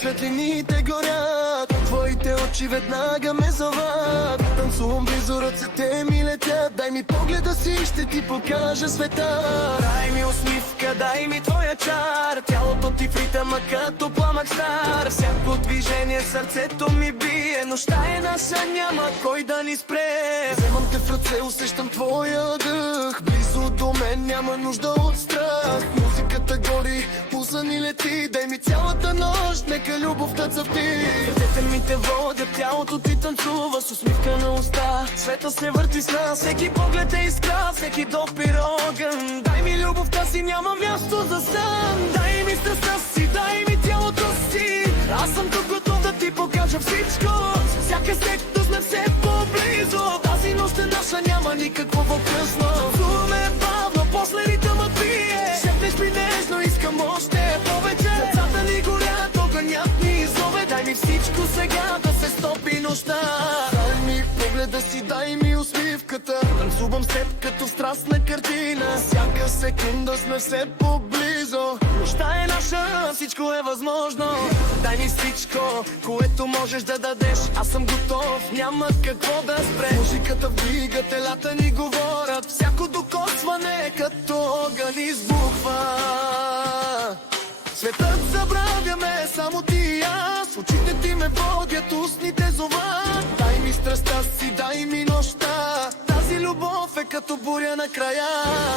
светлините горят, твоите очи веднага ме зоват. Танцувам близо, ръцете ми летят. Дай ми погледа си, ще ти покажа света. Дай ми усмивка, дай ми твоя чар. Тялото ти в ритъма като пламък стар. Всяко движение сърцето ми бие. Нощта е наша, няма кой да ни спре. Вземам те в ръце, усещам твоя дъх. Близо до мен няма нужда от страх. Музиката гори, пулса ни лети. Дай ми цялата нощ, нека любовта цъфти. Ръцете ми те водят, тялото ти танцува с усмивка на уста. Света се върти с нас, всеки поглед е искра, всеки допир огън. Дай ми любовта си, няма място за стан. Дай ми страстта си, дай ми тялото си. Аз съм тук готов да ти покажа всичко. Всяка среща сме все по-близо. Тази нощ е наша, няма никакво по-късно. Танцуваме бавно, после ритъмът бие. Шепнеш ми нежно, искам още повече. Сърцата ни горят, огънят ни зове. Дай ми всичко сега, да се стопи нощта. Дай ми погледа си, дай ми усмивката. Танцувам с теб като в страстна картина. Всяка секунда сме все по-близо. Нощта е наша, всичко е възможно. Дай ми всичко, което можеш да дадеш. Аз съм готов, няма какво да спре. Музиката вдига, телата ни говорят. Всяко докосване като огън избухва. Светът забравяме, само ти и аз. Очите ти ме водят, устните зоват. Дай ми страстта си, дай ми нощта. Тази любов е като буря на края.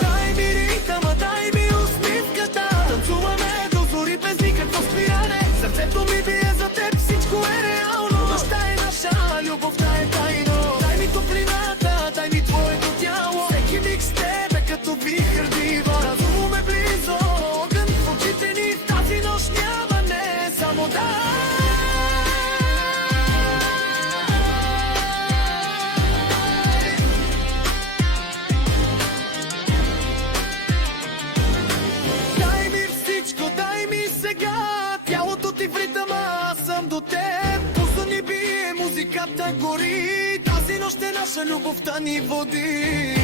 Дай ми ритъма, дай ми усмивката. Танцуваме до зори без никакво спиране. Сърцето ми бие за теб, всичко е реално. Нощта е наша, любовта е тайно. Дай ми топлината, дай ми твоето тяло. Всеки миг с тебе като вихър дива. Танцуваме близо, огън в очите ни. Тази нощ няма не само да. Дай ми всичко, дай ми сега. Тялото ти в ритъма, аз съм до теб. Пулса ни бие, музиката гори. Тази нощ е наша, любовта ни води.